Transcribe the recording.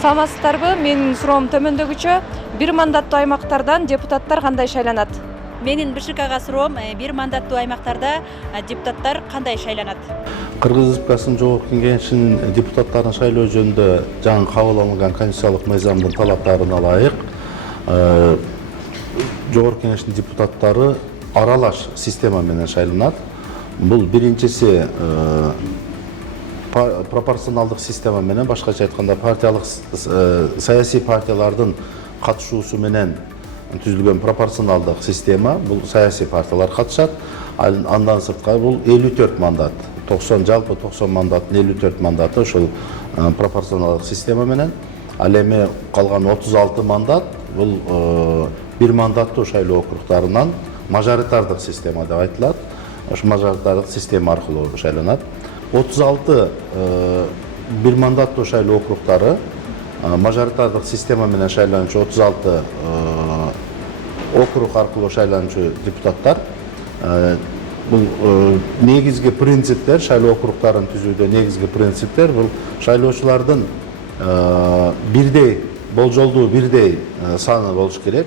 Саламатсыздарбы? Менин суроом төмөндөгүчө. Бир мандаттуу аймактардан депутаттар кандай шайланат? Менин БШКга суроом, бир мандаттуу аймактарда депутаттар кандай шайланат? Кыргыз Республикасынын Жогорку Кеңешинин депутаттарын шайлоо жөнүндө жаңы кабыл алынган конституциялык мыйзамдын талаптарына ылайык Жогорку Кеңештин депутаттары аралаш система менен шайланат. Бул биринчиси пропорционалдык система менен, башкача айтканда партиялык саясий партиялардын катышуусу менен түзүлгөн пропорционалдык система. Бул саясий партиялар катышат. Андан сырткары бул 54 мандат. 90 жалпы 90 мандаттын 54 мандаты ошол пропорционалдык система менен. Ал эми калган 36 мандат бул бир мандаттуу шайлоо округдарынан мажоритардык система деп айтылат. Ошо мажоритардык система аркылуу шайланат. 36 бир мандаттуу шайлоо округдары мажоритардык система менен шайлануучу 36 округ аркылуу шайлануучу депутаттар. Бул негизги принциптер, шайлоо округдарын түзүүдө негизги принциптер бул шайлоочулардын бирдей, болжолдуу бирдей саны болуш керек.